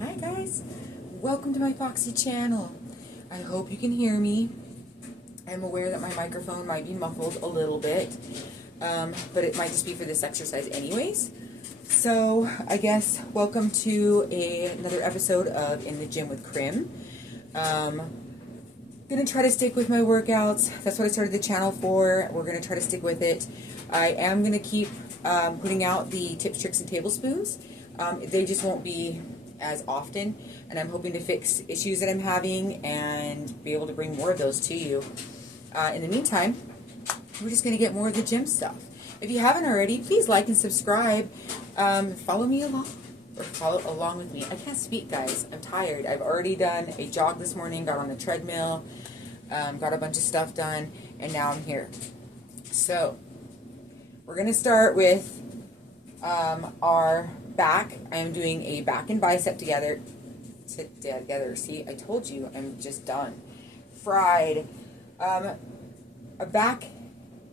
Hi guys, welcome to my Foxy channel. I hope you can hear me. I'm aware that my microphone might be muffled a little bit, but it might just be for this exercise anyways. So I guess welcome to another episode of In the Gym with Crim. Gonna try to stick with my workouts. That's what I started the channel for. We're gonna try to stick with it. I am gonna keep putting out the tips, tricks, and tablespoons. They just won't be as often, and I'm hoping to fix issues that I'm having and be able to bring more of those to you. In the meantime, we're just going to get more of the gym stuff. If you haven't already, please like and subscribe. Follow me along, or follow along with me. I can't speak, guys. I'm tired. I've already done a jog this morning, got on the treadmill, got a bunch of stuff done, and now I'm here. So, we're going to start with our back. I am doing a back and bicep together. See, I told you, I'm just done. Fried. A back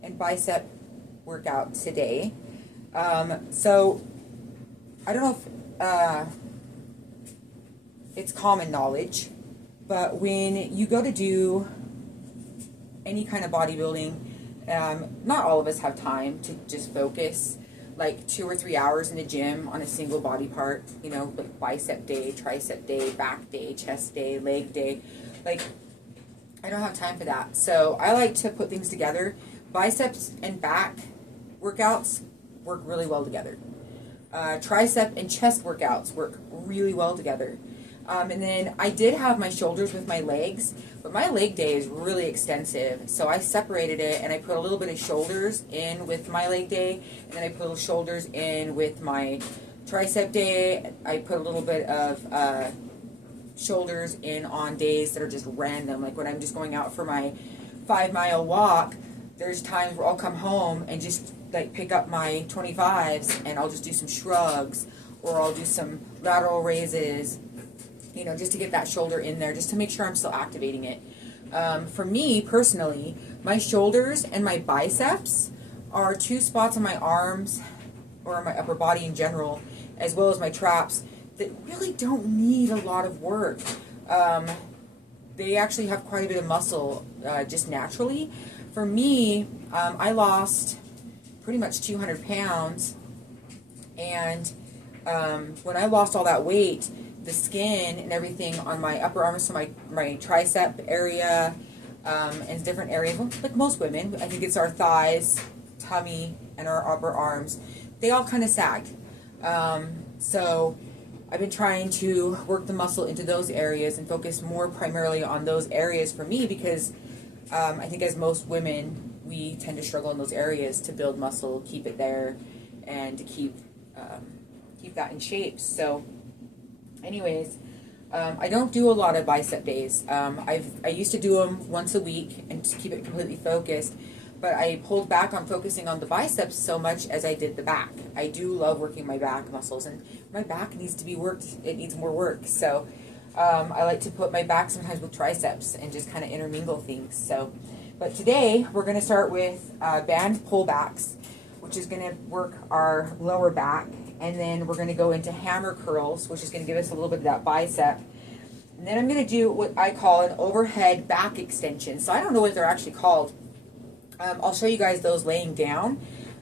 and bicep workout today. So, I don't know if it's common knowledge, but when you go to do any kind of bodybuilding, not all of us have time to just focus like 2 or 3 hours in the gym on a single body part, you know, like bicep day, tricep day, back day, chest day, leg day. Like, I don't have time for that. So I like to put things together. Biceps and back workouts work really well together. Tricep and chest workouts work really well together. And then I did have my shoulders with my legs, but my leg day is really extensive. So I separated it and I put a little bit of shoulders in with my leg day, and then I put shoulders in with my tricep day. I put a little bit of shoulders in on days that are just random. Like when I'm just going out for my 5-mile walk, there's times where I'll come home and just like pick up my 25s and I'll just do some shrugs, or I'll do some lateral raises, you know, just to get that shoulder in there, just to make sure I'm still activating it. For me, personally, my shoulders and my biceps are 2 spots on my arms, or my upper body in general, as well as my traps, that really don't need a lot of work. They actually have quite a bit of muscle just naturally. For me, I lost pretty much 200 pounds, and when I lost all that weight, the skin and everything on my upper arms, so my tricep area, and different areas, like most women, I think it's our thighs, tummy, and our upper arms, they all kind of sagged. So I've been trying to work the muscle into those areas and focus more primarily on those areas for me, because I think as most women, we tend to struggle in those areas to build muscle, keep it there, and to keep that in shape. So anyways, I don't do a lot of bicep days. I used to do them once a week and to keep it completely focused, but I pulled back on focusing on the biceps so much as I did the back. I do love working my back muscles, and my back needs to be worked. It needs more work. So I like to put my back sometimes with triceps and just kind of intermingle things. So, but today we're going to start with band pullbacks, which is going to work our lower back. And then we're going to go into hammer curls, which is going to give us a little bit of that bicep. And then I'm going to do what I call an overhead back extension. So I don't know what they're actually called. I'll show you guys those laying down.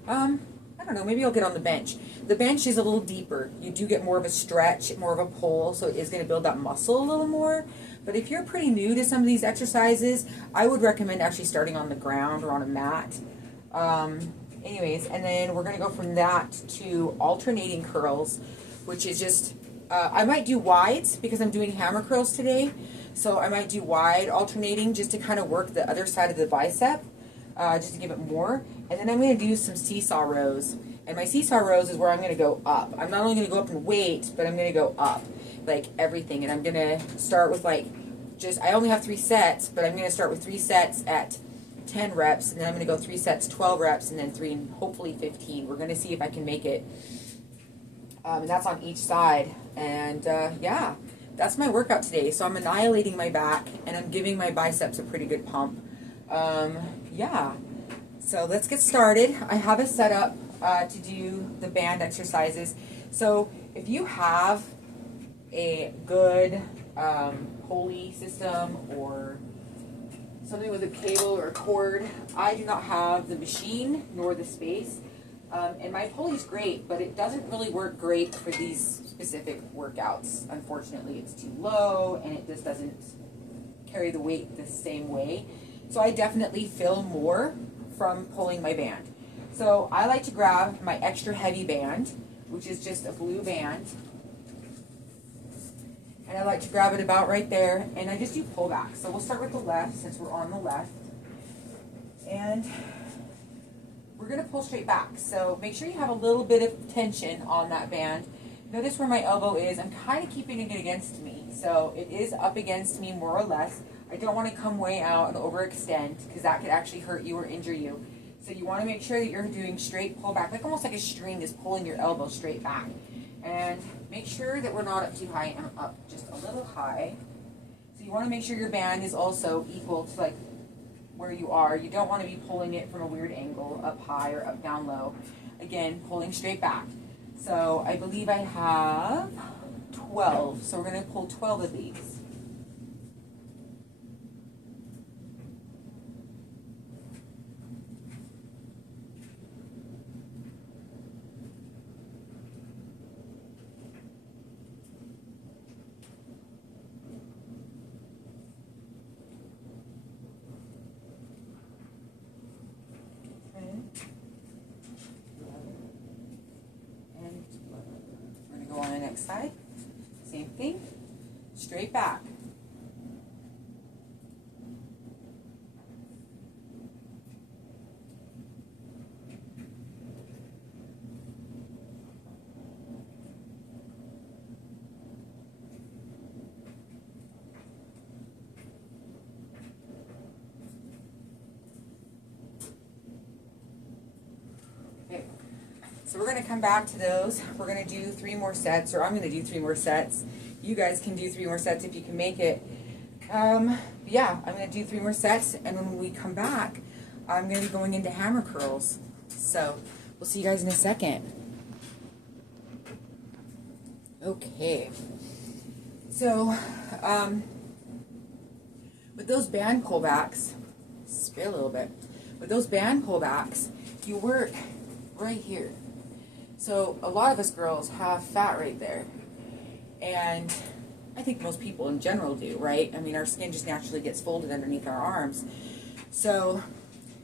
I don't know, maybe I'll get on the bench. The bench is a little deeper. You do get more of a stretch, more of a pull, so it is going to build that muscle a little more. But if you're pretty new to some of these exercises, I would recommend actually starting on the ground or on a mat. Anyways, and then we're going to go from that to alternating curls, which is just, I might do wides because I'm doing hammer curls today. So I might do wide alternating just to kind of work the other side of the bicep, just to give it more. And then I'm going to do some seesaw rows. And my seesaw rows is where I'm going to go up. I'm not only going to go up in weight, but I'm going to go up, like everything. And I'm going to start with like, I only have 3 sets, but I'm going to start with 3 sets at 10 reps, and then I'm going to go 3 sets, 12 reps, and then 3 and hopefully 15. We're going to see if I can make it. And that's on each side. And yeah, that's my workout today. So I'm annihilating my back, and I'm giving my biceps a pretty good pump. Yeah, so let's get started. I have it set up to do the band exercises. So if you have a good pulley system or something with a cable or a cord. I do not have the machine nor the space. And my pulley's great, but it doesn't really work great for these specific workouts. Unfortunately, it's too low and it just doesn't carry the weight the same way. So I definitely feel more from pulling my band. So I like to grab my extra heavy band, which is just a blue band. And I like to grab it about right there, and I just do pullbacks. So we'll start with the left since we're on the left. And we're going to pull straight back. So make sure you have a little bit of tension on that band. Notice where my elbow is. I'm kind of keeping it against me. So it is up against me more or less. I don't want to come way out and overextend because that could actually hurt you or injure you. So you want to make sure that you're doing straight pull back, like almost like a string is pulling your elbow straight back. And make sure that we're not up too high and up just a little high. So you want to make sure your band is also equal to like where you are. You don't want to be pulling it from a weird angle, up high or up down low. Again, pulling straight back. So I believe I have 12. So we're going to pull 12 of these. On the next side, same thing, straight back. Okay. So we're going to come back to those. We're going to do 3 more sets, or I'm going to do 3 more sets. You guys can do 3 more sets if you can make it. Yeah, I'm going to do 3 more sets, and when we come back, I'm going to be going into hammer curls. So we'll see you guys in a second. Okay. So with those band pullbacks, spit a little bit. With those band pullbacks, you work right here. So a lot of us girls have fat right there, and I think most people in general do, right? I mean, our skin just naturally gets folded underneath our arms. So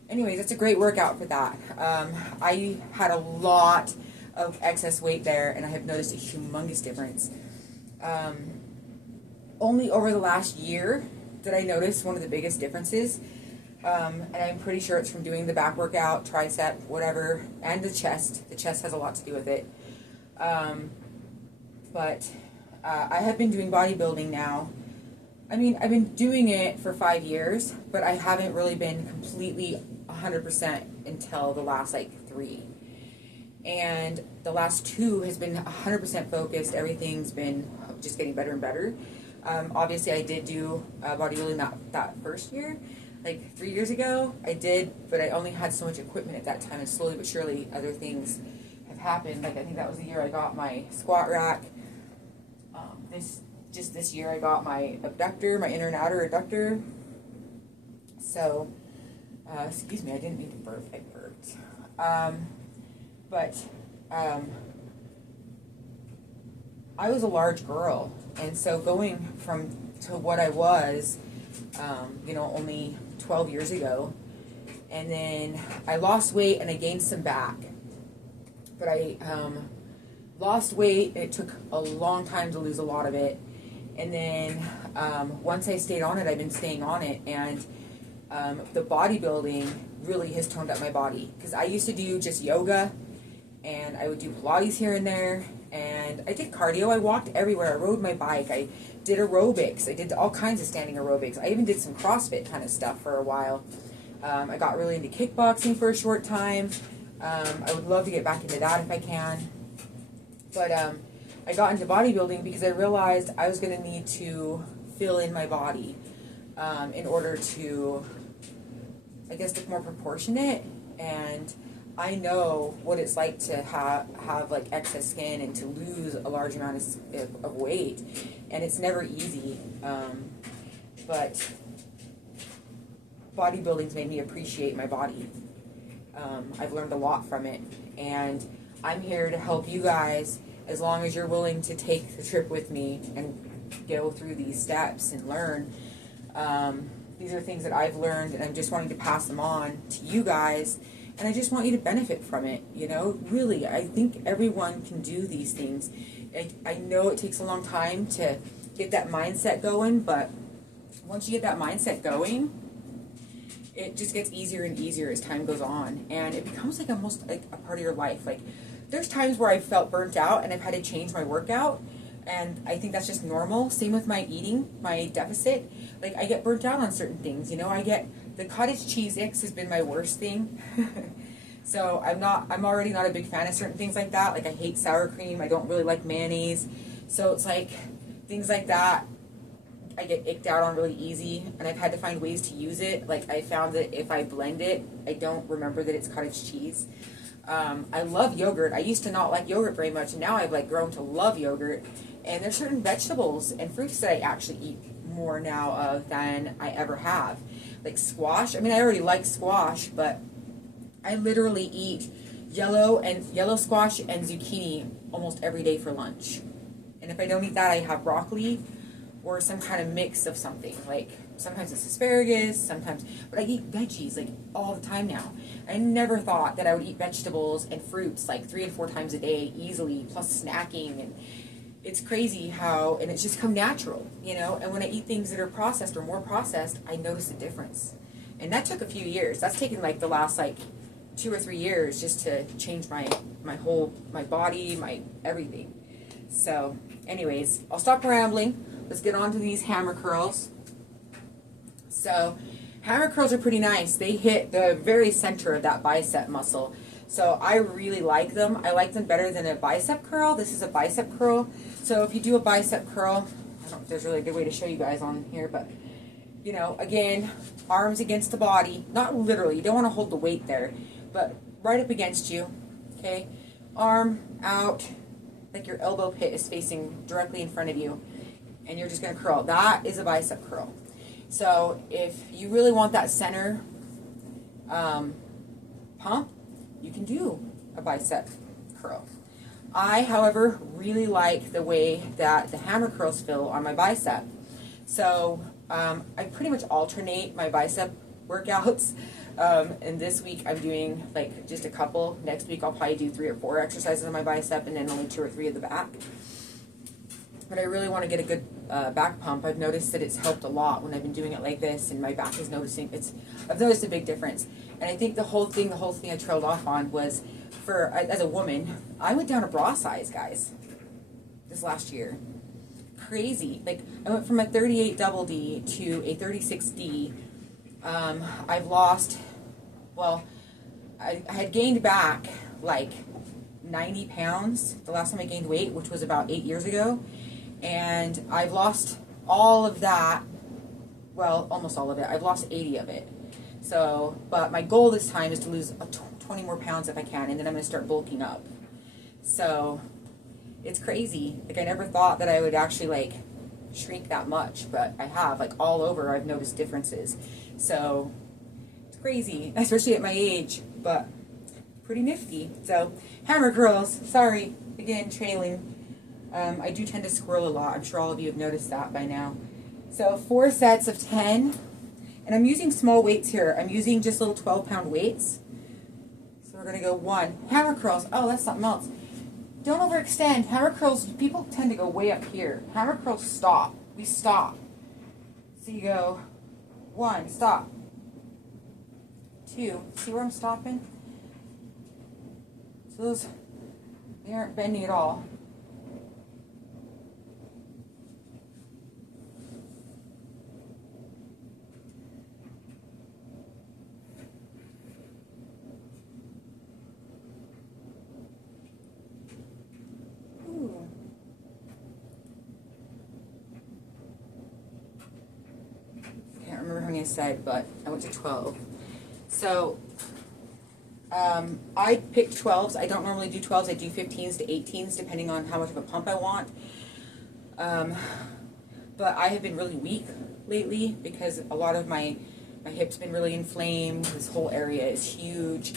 anyways, it's a great workout for that. I had a lot of excess weight there, and I have noticed a humongous difference. Only over the last year did I notice one of the biggest differences. And I'm pretty sure it's from doing the back workout, tricep, whatever, and the chest. The chest has a lot to do with it. But I have been doing bodybuilding now. I mean, I've been doing it for 5 years, but I haven't really been completely 100% until the last, 3. And the last 2 has been 100% focused. Everything's been just getting better and better. Obviously, I did do bodybuilding that first year. 3 years ago, I did, but I only had so much equipment at that time, and slowly but surely other things have happened. I think that was the year I got my squat rack. This year I got my abductor, my inner and outer adductor. So, excuse me, I didn't mean to burp, I burped. I was a large girl, and so going to what I was, only 12 years ago, and then I lost weight and I gained some back, but I lost weight, and it took a long time to lose a lot of it, and then once I stayed on it, I've been staying on it, and the bodybuilding really has toned up my body, because I used to do just yoga, and I would do Pilates here and there, and I did cardio. I walked everywhere. I rode my bike. I did aerobics. I did all kinds of standing aerobics. I even did some CrossFit kind of stuff for a while. I got really into kickboxing for a short time. I would love to get back into that if I can. But I got into bodybuilding because I realized I was going to need to fill in my body in order to, I guess, look more proportionate. And I know what it's like to have like excess skin and to lose a large amount of weight, and it's never easy. But bodybuilding's made me appreciate my body. I've learned a lot from it, and I'm here to help you guys as long as you're willing to take the trip with me and go through these steps and learn. These are things that I've learned, and I'm just wanting to pass them on to you guys, and I just want you to benefit from it, you know? Really, I think everyone can do these things. I know it takes a long time to get that mindset going, but once you get that mindset going, it just gets easier and easier as time goes on, and it becomes like almost like a part of your life. Like, there's times where I've felt burnt out and I've had to change my workout, and I think that's just normal. Same with my eating, my deficit. Like, I get burnt out on certain things, you know. I get the cottage cheese X has been my worst thing. So I'm already not a big fan of certain things like that. Like, I hate sour cream. I don't really like mayonnaise. So it's like things like that I get icked out on really easy, and I've had to find ways to use it. Like, I found that if I blend it, I don't remember that it's cottage cheese. I love yogurt. I used to not like yogurt very much, and now I've like grown to love yogurt. And there's certain vegetables and fruits that I actually eat more now of than I ever have. Like squash. I mean, I already like squash, but I literally eat yellow squash and zucchini almost every day for lunch. And if I don't eat that, I have broccoli or some kind of mix of something. Like, sometimes it's asparagus, sometimes, but I eat veggies like all the time now. I never thought that I would eat vegetables and fruits like 3 and 4 times a day easily, plus snacking, and it's crazy how, and it's just come natural, you know. And when I eat things that are processed or more processed, I notice a difference. And that took a few years. That's taken like the last like 2 or 3 years just to change my body, my everything. So anyways, I'll stop rambling. Let's get on to these hammer curls. So hammer curls are pretty nice. They hit the very center of that bicep muscle. So I really like them. I like them better than a bicep curl. This is a bicep curl. So if you do a bicep curl, I don't know if there's really a good way to show you guys on here, but you know, again, arms against the body. Not literally, you don't want to hold the weight there, but right up against you, okay? Arm out, like your elbow pit is facing directly in front of you, and you're just going to curl. That is a bicep curl. So if you really want that center pump, you can do a bicep curl. I, however, really like the way that the hammer curls feel on my bicep. So I pretty much alternate my bicep workouts. And this week I'm doing like just a couple. Next week I'll probably do 3 or 4 exercises on my bicep, and then only 2 or 3 of the back. But I really want to get a good back pump. I've noticed that it's helped a lot when I've been doing it like this, and my back is noticing I've noticed a big difference. And I think the whole thing I trailed off on was as a woman, I went down a bra size, guys, this last year. Crazy. Like, I went from a 38 double D to a 36D. I've lost, well, I had gained back like 90 pounds the last time I gained weight, which was about 8 years ago. And I've lost all of that, well, almost all of it. I've lost 80 of it. So, but my goal this time is to lose 20 more pounds if I can, and then I'm going to start bulking up. So, it's crazy. Like, I never thought that I would actually, like, shrink that much, but I have. Like, all over, I've noticed differences. So, it's crazy, especially at my age, but pretty nifty. So, hammer curls. Sorry, again, trailing. I do tend to squirrel a lot. I'm sure all of you have noticed that by now. So 4 sets of 10. And I'm using small weights here. I'm using just little 12-pound weights. So we're going to go 1. Hammer curls. Oh, that's something else. Don't overextend. Hammer curls, people tend to go way up here. Hammer curls stop. We stop. So you go 1, stop. 2. See where I'm stopping? So those, they aren't bending at all. Said, but I went to 12. So I picked 12s. I don't normally do 12s. I do 15s to 18s depending on how much of a pump I want. But I have been really weak lately because a lot of my hips been really inflamed. This whole area is huge.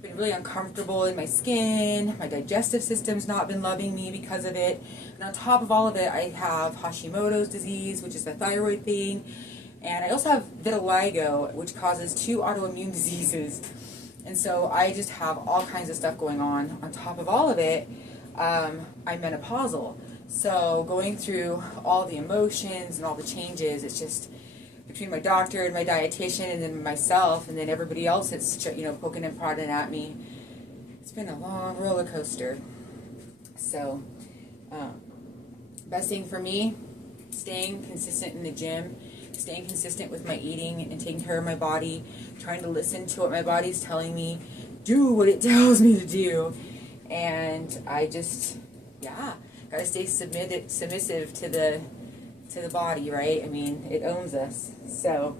Been really uncomfortable in my skin. My digestive system's not been loving me because of it. And on top of all of it, I have Hashimoto's disease, which is the thyroid thing. And I also have vitiligo, which causes 2 autoimmune diseases. And so I just have all kinds of stuff going on. On top of all of it, I'm menopausal. So going through all the emotions and all the changes, it's just between my doctor and my dietitian and then myself and then everybody else that's, you know, poking and prodding at me. It's been a long roller coaster. So best thing for me, staying consistent in the gym, staying consistent with my eating and taking care of my body, trying to listen to what my body's telling me, do what it tells me to do. And I just, yeah, gotta stay submissive to the body, right? I mean, it owns us. So,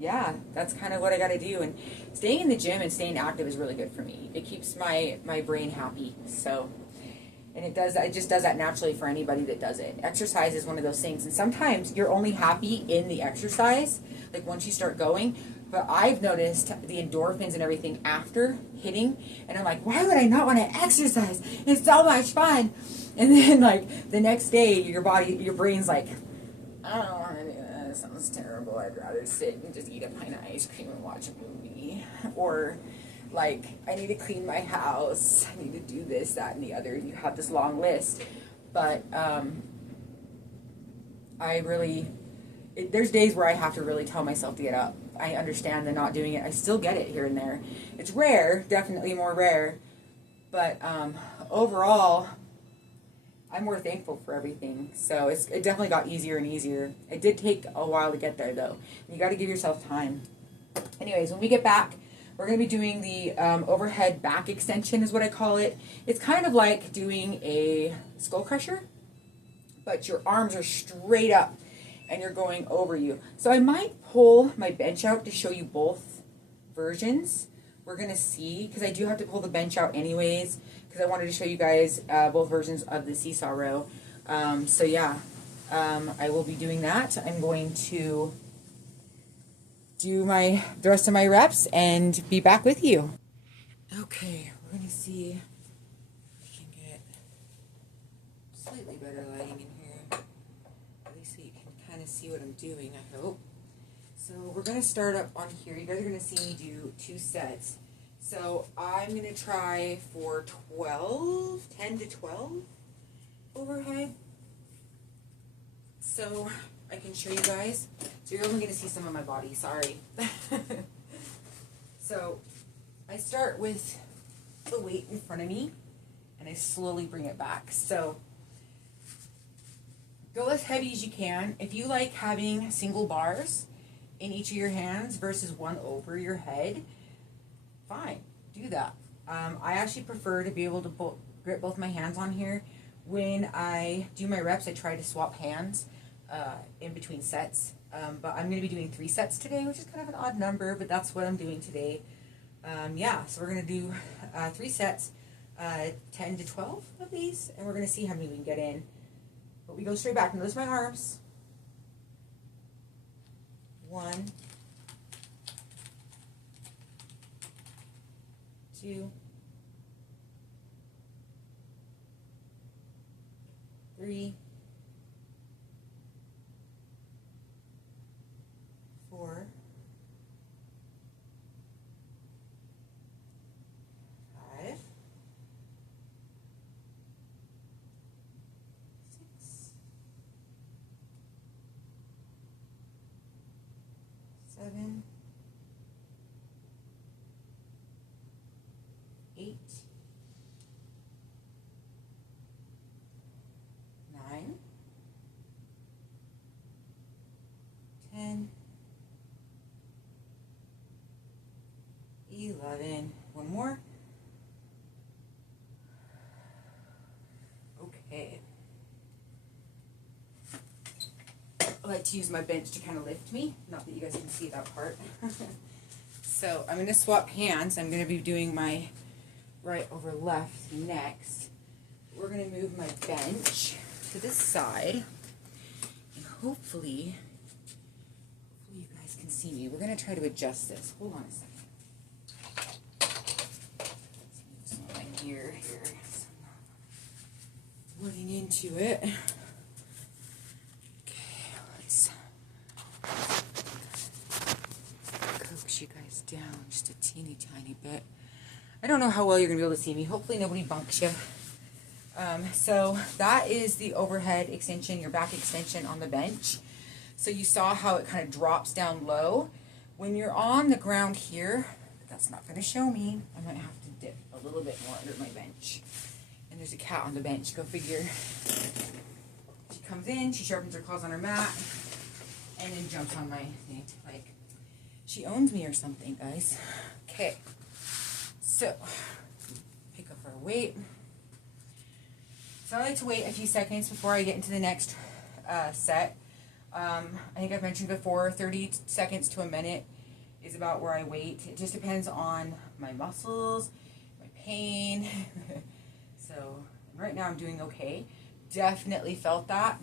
yeah, that's kind of what I gotta do. And staying in the gym and staying active is really good for me. It keeps my brain happy. So, and it just does that naturally for anybody that does it. Exercise is one of those things. And sometimes you're only happy in the exercise, like once you start going. But I've noticed the endorphins and everything after hitting, and I'm like, why would I not want to exercise? It's so much fun. And then like the next day, your brain's like, I don't want to do this. Sounds terrible. I'd rather sit and just eat a pint of ice cream and watch a movie. Or like, I need to clean my house. I need to do this, that, and the other. You have this long list. But there's days where I have to really tell myself to get up. I understand the not doing it. I still get it here and there. It's rare, definitely more rare. But overall, I'm more thankful for everything. So it definitely got easier and easier. It did take a while to get there, though. You got to give yourself time. Anyways, when we get back, we're going to be doing the overhead back extension is what I call it. It's kind of like doing a skull crusher, but your arms are straight up and you're going over you. So I might pull my bench out to show you both versions. We're going to see, because I do have to pull the bench out anyways, because I wanted to show you guys both versions of the seesaw row. So yeah, I will be doing that. I'm going to do the rest of my reps and be back with you. Okay, we're going to see if we can get slightly better lighting in here. At least so you can kind of see what I'm doing, I hope. So we're going to start up on here. You guys are going to see me do 2 sets. So I'm going to try for 10 to 12 overhead. So I can show you guys. So you're only going to see some of my body, sorry. So I start with the weight in front of me and I slowly bring it back. So go as heavy as you can. If you like having single bars in each of your hands versus one over your head, fine, do that. I actually prefer to be able to grip both my hands on here. When I do my reps, I try to swap hands in between sets. But I'm going to be doing 3 sets today, which is kind of an odd number, but that's what I'm doing today. Yeah, so we're going to do 3 sets, 10 to 12 of these, and we're going to see how many we can get in. But we go straight back. Notice my arms. 1, 2, 3, 4, 5, 6, 7, 8, 9, 10, 11. One more. Okay. I like to use my bench to kind of lift me. Not that you guys can see that part. So I'm going to swap hands. I'm going to be doing my right over left next. We're going to move my bench to the side. And hopefully you guys can see me. We're going to try to adjust this. Hold on a second. Let's move some of my gear here. So I'm not running into it. Okay, let's coax you guys down just a teeny tiny bit. I don't know how well you're going to be able to see me. Hopefully nobody bunks you. So that is the overhead extension, your back extension on the bench. So you saw how it kind of drops down low. When you're on the ground here, that's not going to show me. I might have to dip a little bit more under my bench. And there's a cat on the bench, go figure. She comes in, she sharpens her claws on her mat, and then jumps on my thing. Like, she owns me or something, guys. Okay, so pick up our weight. So I like to wait a few seconds before I get into the next set. I think I've mentioned before, 30 seconds to a minute is about where I wait. It just depends on my muscles, my pain. So right now I'm doing okay. Definitely felt that.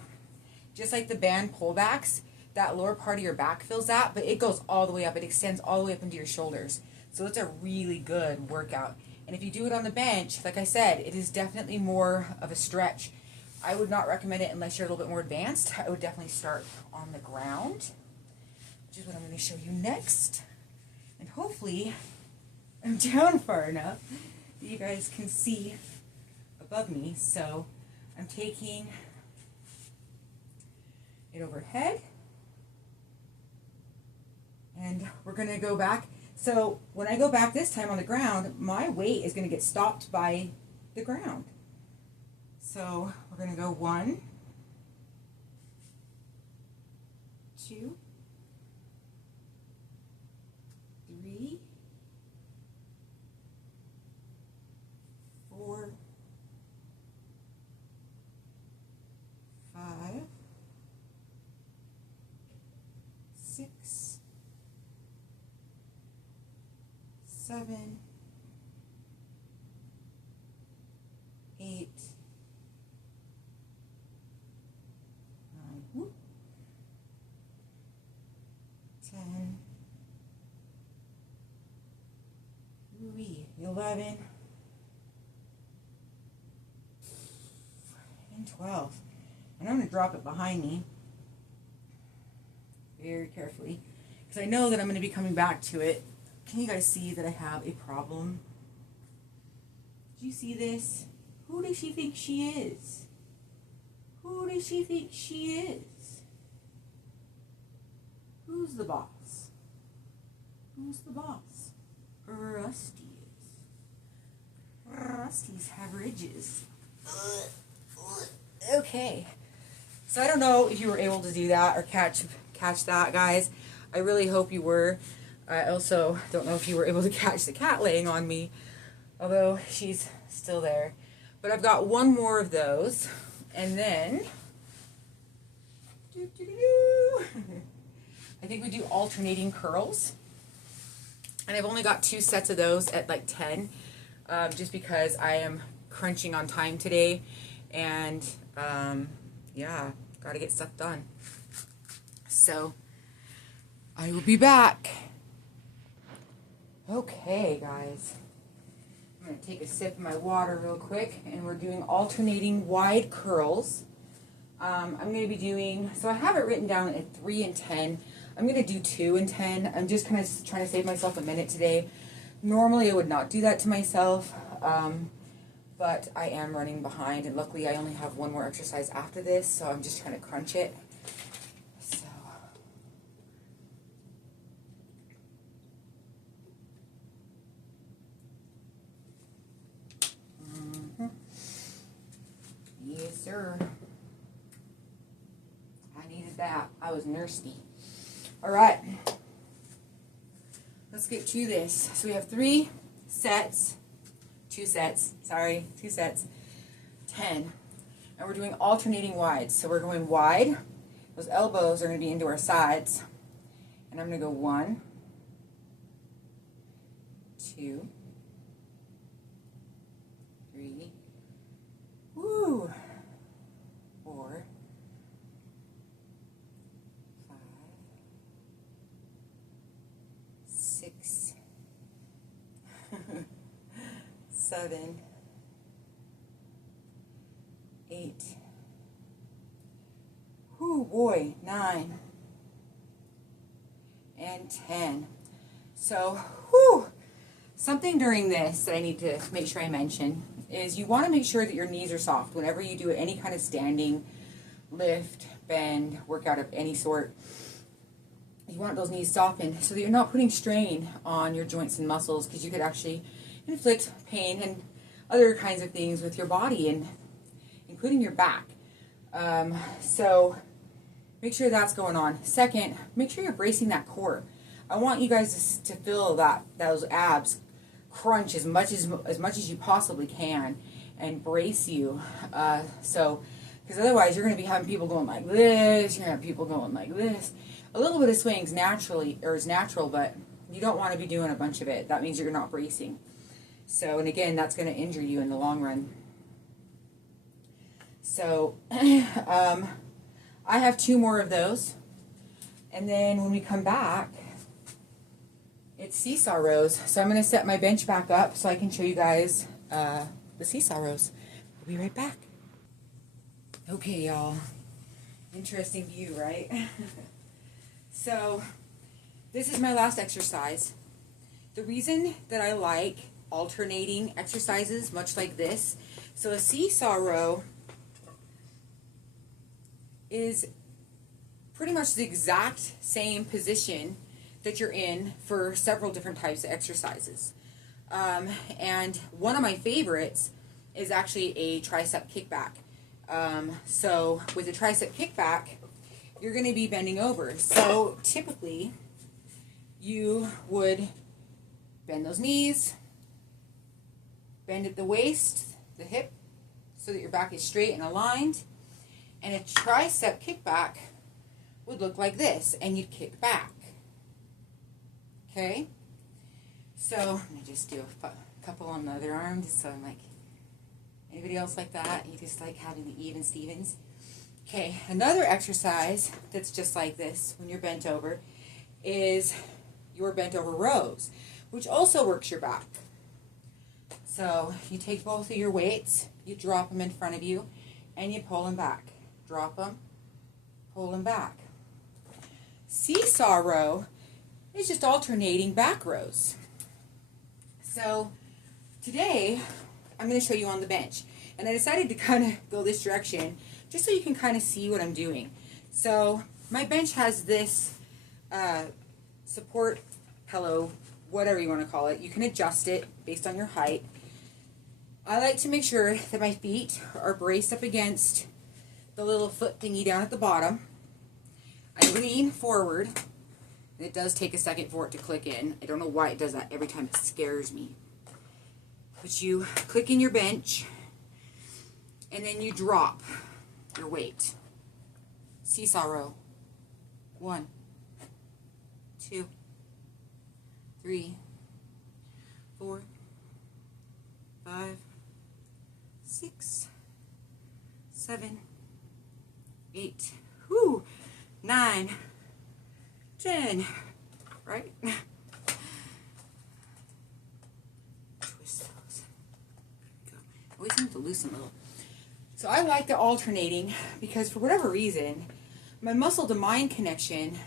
Just like the band pullbacks, that lower part of your back feels that, but it goes all the way up. It extends all the way up into your shoulders. So it's a really good workout. And if you do it on the bench, like I said, it is definitely more of a stretch. I would not recommend it unless you're a little bit more advanced. I would definitely start on the ground, which is what I'm going to show you next. And hopefully I'm down far enough that you guys can see above me. So I'm taking it overhead. And we're going to go back. So when I go back this time on the ground, my weight is going to get stopped by the ground. So we're going to go 1, 2, 3, 4, 5, 6, 7, 8, 9, 10, 11, and 12. And I'm going to drop it behind me very carefully because I know that I'm going to be coming back to it. Can you guys see that I have a problem? Did you see this? Who does she think she is? Who does she think she is? Who's the boss? Who's the boss? Rusty is. Rusty's have ridges. Okay. So I don't know if you were able to do that or catch that, guys. I really hope you were. I also don't know if you were able to catch the cat laying on me, although she's still there. But I've got one more of those, and then I think we do alternating curls. And I've only got 2 sets of those at like 10, just because I am crunching on time today, and yeah, got to get stuff done. So I will be back. Okay, guys. I'm going to take a sip of my water real quick, and we're doing alternating wide curls. I'm going to be doing, so I have it written down at 3 and 10. I'm going to do 2 and 10. I'm just kind of trying to save myself a minute today. Normally I would not do that to myself, but I am running behind, and luckily I only have one more exercise after this, so I'm just trying to crunch it. So yes, sir. I needed that. I was thirsty. All right. Let's get to this. So we have 2 sets, 10. And we're doing alternating wides. So we're going wide. Those elbows are going to be into our sides. And I'm going to go 1, 2, 3, woo, 4, 5, 6, 7, 8, whoo boy, 9, and 10. So, whew, something during this that I need to make sure I mention is you want to make sure that your knees are soft whenever you do any kind of standing, lift, bend, workout of any sort. You want those knees softened so that you're not putting strain on your joints and muscles, because you could actually inflict pain and other kinds of things with your body, and including your back. So make sure that's going on. Second, make sure you're bracing that core. I want you guys to feel those abs crunch as much as you possibly can, and brace you. Because otherwise you're going to be having people going like this. You're going to have people going like this. A little bit of swings is natural, but you don't want to be doing a bunch of it. That means you're not bracing. So, and again, that's going to injure you in the long run. So, I have 2 more of those. And then when we come back, it's seesaw rows. So I'm going to set my bench back up so I can show you guys the seesaw rows. I'll be right back. Okay, y'all. Interesting view, right? So this is my last exercise. The reason that I like alternating exercises much like this, so a seesaw row is pretty much the exact same position that you're in for several different types of exercises. And one of my favorites is actually a tricep kickback. So with a tricep kickback, you're going to be bending over. So typically, you would bend those knees, bend at the waist, the hip, so that your back is straight and aligned. And a tricep kickback would look like this, and you'd kick back. Okay? So, I'm going to just do a couple on the other arm, just so I'm like, anybody else like that? You just like having the even Stevens? Okay, another exercise that's just like this when you're bent over is your bent over rows, which also works your back. So, you take both of your weights, you drop them in front of you, and you pull them back. Drop them, pull them back. Seesaw row is just alternating back rows. So today I'm going to show you on the bench, and I decided to kind of go this direction just so you can kind of see what I'm doing. So my bench has this support pillow, whatever you want to call it. You can adjust it based on your height. I like to make sure that my feet are braced up against the little foot thingy down at the bottom. I lean forward. It does take a second for it to click in. I don't know why it does that every time. It scares me. But you click in your bench, and then you drop your weight. Seesaw row. 1, 2, 3, 4, 5, 6, 7, 8, 9, 10, right? Twist those. There we go. Always need to loosen a little. So I like the alternating because for whatever reason, my muscle to mind connection,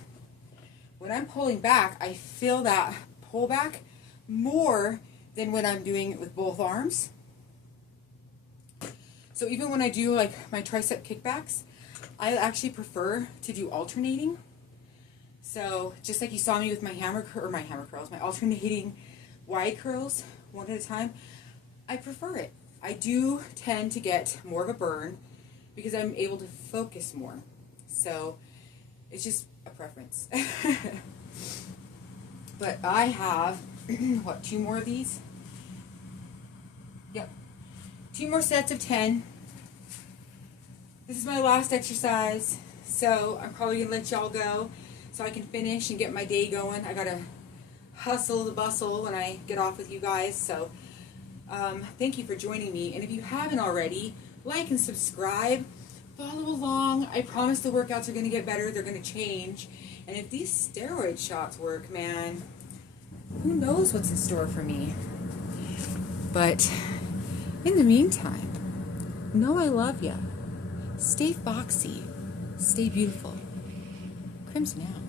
when I'm pulling back, I feel that pull back more than when I'm doing it with both arms. So even when I do like my tricep kickbacks, I actually prefer to do alternating. So just like you saw me with my my alternating wide curls one at a time, I prefer it. I do tend to get more of a burn because I'm able to focus more. So it's just a preference. But I have, what, 2 more of these? Yep. 2 more sets of 10. This is my last exercise, so I'm probably going to let y'all go so I can finish and get my day going. I got to hustle the bustle when I get off with you guys. So thank you for joining me. And if you haven't already, like and subscribe. Follow along. I promise the workouts are going to get better. They're going to change. And if these steroid shots work, man, who knows what's in store for me. But in the meantime, know I love ya. Stay foxy. Stay beautiful. Crim's now.